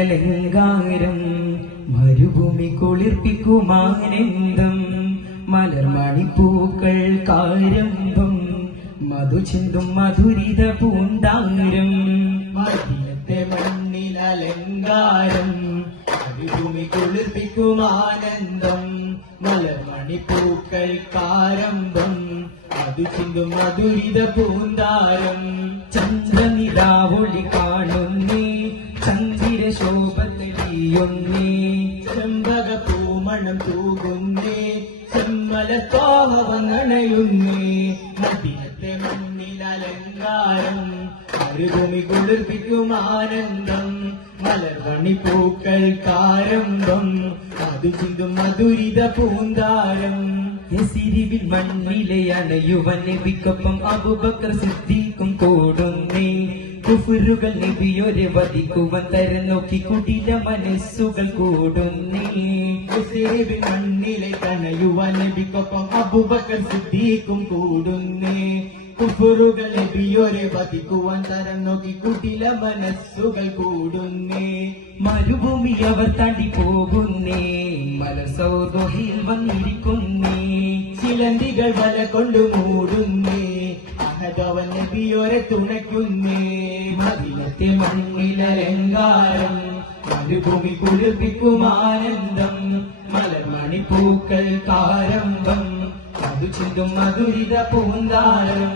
അലങ്കാരം മരുഭൂമി കുളിർപ്പിക്കുമാനന്ദം മലർമണിപ്പൂക്കൾ കാരംഭം മധു ചിന്തും മധുരിത പൂന്താരം മദീനത്തെ മണ്ണിൽ അലങ്കാരം മരുഭൂമി കുളിർപ്പിക്കുമാനന്ദം മലർമണിപ്പൂക്കൾ കാരംഭം മധു ചിന്തും മധുരിത പൂന്താരം ചന്ദ്രനിലാവൊളി കാണുന്നേ ചന്ദ്ര ശോഭത്തലിയൊന്നേ ചെമ്പക പൂമണം തൂകുന്നേ ചെമ്മല തോഹവനണയുന്നേ മദീനത്തെ മണ്ണിൽ അലങ്കാരം മരുഭൂമി കുളിർപ്പിക്കും ആനന്ദം മലർമണിപ്പൂക്കൾ കാരംഭം മധു ചിന്തും മധുരിത പൂന്താരം യസിരിവിൽ മണ്ണിലെ അണയുവൻ നബിക്കൊപ്പം അബൂബക്കർ സിദ്ദീഖും കൂടുന്നേ കുഫറുകൾ നബിയൊരെ വധിക്കുവാൻ തരം നോക്കി കുടില മനസ്സുകൾ കൂടുന്നേ യസിരിവിൽ മണ്ണിലെ അണയുവൻ നബിക്കൊപ്പം അബൂബക്കർ സിദ്ദീഖും കൂടുന്നേ കുഫറുകൾ നബിയൊരെ വധിക്കുവാൻ തരം നോക്കി കുടില മനസ്സുകൾ കൂടുന്നേ മരുഭൂമി അവർ തണ്ടി പോകുന്നേ മലർ സൗദോഹിൽ വന്നിരിക്കുന്നേ ചിലന്തികൾ വല കൊണ്ട് മൂടുന്നേ അഹദവൻ നബിയോരെ തുണയ്ക്കുന്നേ മദീനത്തെ മണ്ണിൽ അലങ്കാരം മരുഭൂമി കുളിർപ്പിക്കും ആനന്ദം മലർമണിപ്പൂക്കൾ കാരംഭം മധു ചിന്തും മധുരിത പൂന്താരം